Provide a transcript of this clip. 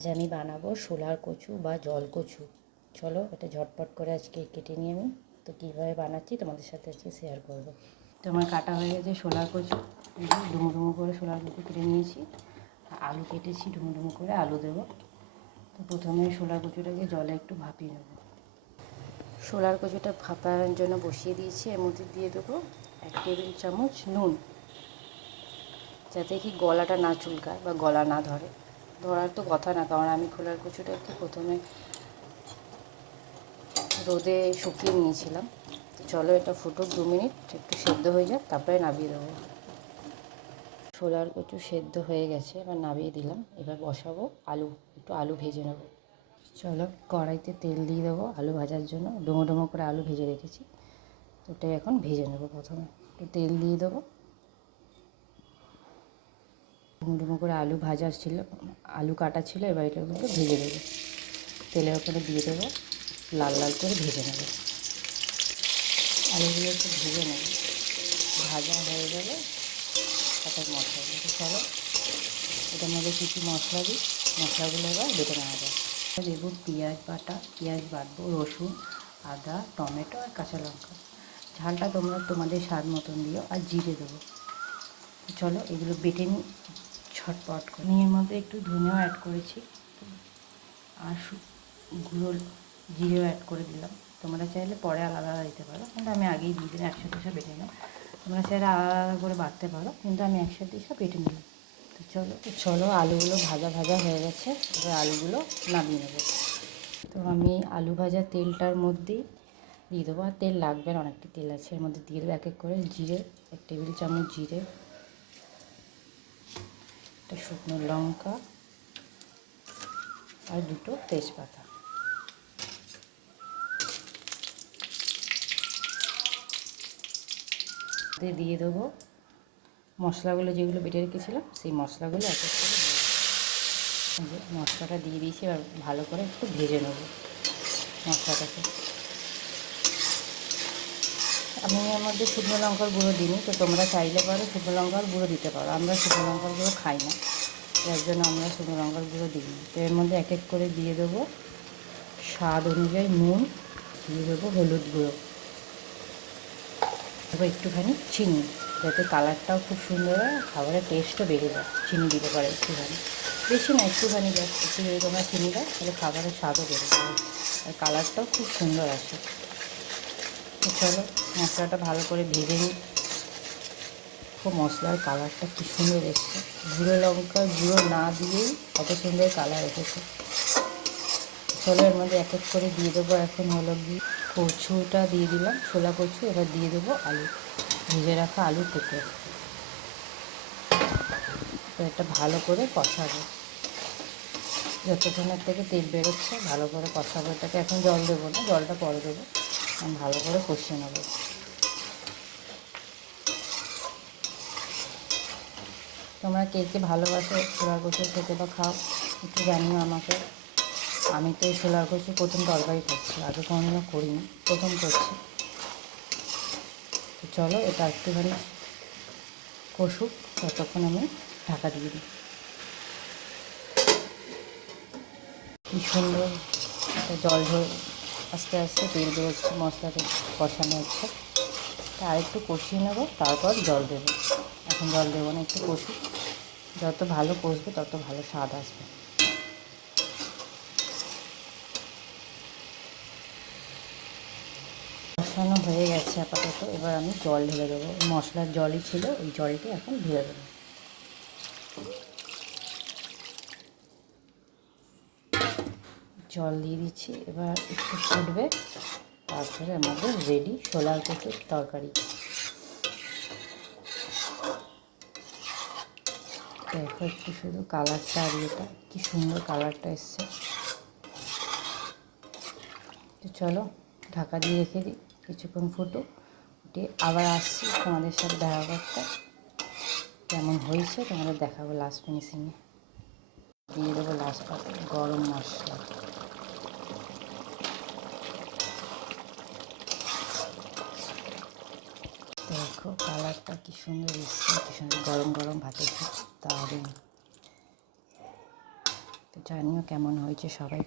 আজ আমি বানাবো শোলার কচু বা জল কচু। চলো এটা ঝটপট করে আজকে কেটে নিয়ে আমি তো কীভাবে বানাচ্ছি তোমাদের সাথে আজকে শেয়ার করবো। তো আমার কাটা হয়ে গেছে শোলার কচু, ডুমো ডুমো করে শোলার কচু কেটে নিয়েছি। আলু কেটেছি, ডুমো ডুমো করে আলু দেবো। তো প্রথমে শোলার কচুটাকে জলে একটু ভাপিয়ে নেবো। শোলার কচুটা ভাপানোর জন্য বসিয়ে দিয়েছি। এর মধ্যে দিয়ে দেবো 1 টেবিল চামচ নুন, যাতে কি গলাটা না চুলকায় বা গলা না ধরে। ধরার তো কথা না, কারণ আমি খোলার কচুটাকে প্রথমে রোদে শুকিয়ে নিয়েছিলাম। তো চলো এটা ফুটুক 2 মিনিট, একটু সেদ্ধ হয়ে যাক, তারপরে নামিয়ে দেবো। ছোলার কচু সেদ্ধ হয়ে গেছে, এবার নামিয়ে দিলাম। এবার বসাবো আলু, একটু আলু ভেজে নেবো। চলো কড়াইতে তেল দিয়ে দেবো আলু ভাজার জন্য। ডুমো ডুমো করে আলু ভেজে রেখেছি, তো ওটাই এখন ভেজে নেবো। প্রথমে একটু তেল দিয়ে দেবো। ডুমো ডুমো করে আলু ভাজা ছিল, আলু কাটা ছিল, এবার এটাগুলোকে ভেজে দেবো। তেলের ওপরে দিয়ে দেবো, লাল লাল করে ভেজে নেবো। আলুগুলো একটু ভেজে নেব, ভাজা হয়ে গেলে তারপর মশলাগুলো। চলো এটার মধ্যে কী কী মশলা দিই, মশলাগুলো এবার বেটে নেওয়া যায়। দেবো পেঁয়াজ বাটা, পেঁয়াজ বাটবো, রসুন, আদা, টমেটো আর কাঁচা লঙ্কা। ঝালটা তোমরা তোমাদের স্বাদ মতন দিও, আর জিরে দেবো। চলো এগুলো বেটে নিই ছটপট করে। এর মধ্যে একটু ধনেও অ্যাড করেছি, আর গুঁড়ো জিরেও অ্যাড করে দিলাম। তোমরা চাইলে পরে আলাদা আলাদা দিতে পারো, কিন্তু আমি আগেই দিয়ে দিলাম, একসাথে সব বেটে নিলাম। তোমরা চাইলে আলাদা আলাদা করে বাটতে পারো, কিন্তু আমি একসাথে সব বেটে নিলাম। তো চলো আলুগুলো ভাজা ভাজা হয়ে গেছে, এবার আলুগুলো নামিয়ে নেবো। তো আমি আলু ভাজা তেলটার মধ্যেই দিয়ে দেবো, আর তেল লাগবে না, অনেকটা তেল আছে। এর মধ্যে দিয়ে দেবো এক এক করে জিরে, 1 টেবিল চামচ জিরে, একটা শুকনো লঙ্কা আর 2টো তেজপাতা। দিয়ে দেবো মশলাগুলো, যেগুলো বেটে রেখেছিলাম সেই মশলাগুলো এক এক করে মশলাটা দিয়ে দিয়েছি। এবার ভালো করে একটু ভেজে নেব মশলাটাকে। আমি এর মধ্যে শুকনো লঙ্কার গুঁড়ো দিইনি, তো তোমরা চাইলে পারো শুকনো লঙ্কার গুঁড়ো দিতে পারো। আমরা শুকনো লঙ্কার গুঁড়ো খাই না, যার জন্য আমরা শুকনো লঙ্কার গুঁড়ো দিইনি। তো এর মধ্যে এক এক করে দিয়ে দেবো স্বাদ অনুযায়ী নুন, দিয়ে দেবো হলুদ গুঁড়ো, দেবো একটুখানি চিনি, যাতে কালারটাও খুব সুন্দর হয়, খাবারের টেস্টও বেড়ে যায়। চিনি দিতে পারে একটুখানি, বেশি না, একটুখানি জাস্ট। একটু যদি তোমরা চিনি দাও তাহলে খাবারের স্বাদও বেড়ে যায়, আর কালারটাও খুব সুন্দর আসে। তো চলো মশলাটা ভালো করে ভেজে নিই। খুব মশলার কালারটা কী সুন্দর এসছে, গুঁড়ো লঙ্কার গুঁড়ো না দিয়েই কত সুন্দর কালার এসেছে। চলো এর মধ্যে এক এক করে দিয়ে দেবো। এখন হলো গিয়ে কচুটা দিয়ে দিলাম, ছোলা কচু। এবার দিয়ে দেবো আলু, ভেজে রাখা আলু থেকে। তো এটা ভালো করে কষাবো, যতক্ষণের থেকে তেল বেরোচ্ছে ভালো করে কষাবো এটাকে। এখন জল দেবো না, জলটা পরে দেবো। আমি ভালো করে কষিয়ে নেবো। তোমরা কে কে ভালোবাসো ছোলার কচু খেতে বা খাও একটু জানিও আমাকে। আমি তো এই ছোলার কচু প্রথম তরকারি করছি, আগে কোনোদিনও করিনি, প্রথম করছি। তো চলো এটা একটুখানি কষুক, ততক্ষণ আমি ঢাকা দিয়ে দিই। কী সুন্দর একটা জল ঝরে আস্তে আস্তে তেল বেরোচ্ছে, মশলাটা কষানো হচ্ছে। তা আরেকটু কষিয়ে নেবো, তারপর জল দেবো। এখন জল দেবো না, একটু কষুক। যত ভালো কষবে তত ভালো স্বাদ আসবে। কষানো হয়ে গেছে আপাতত, এবার আমি জল ঢেলে দেবো। মশলার জলই ছিল, ওই জলটি এখন ঢেলে দেবো। জল দিয়ে দিচ্ছি, এবার একটু ফুটবে, তারপরে আমাদের রেডি ছোলার কচুর তরকারি। দেখো একটু শুধু কালারটা, আর এটা কী সুন্দর কালারটা এসছে। তো চলো ঢাকা দিয়ে রেখে দিই, কিছুক্ষণ ফুটুক। ফুটে আবার আসছি তোমাদের সাথে দেখা করতে, কেমন হয়েছে তোমাদের দেখাবো লাস্ট ফিনিশিংয়ে। দিয়ে দেবো লাস্ট পাতে গরম মশলা। দেখো কালারটা কী সুন্দর এসছে, কী সুন্দর গরম গরম ভাতের সাথে দারুণ। তো জানিও কেমন হয়েছে সবাই।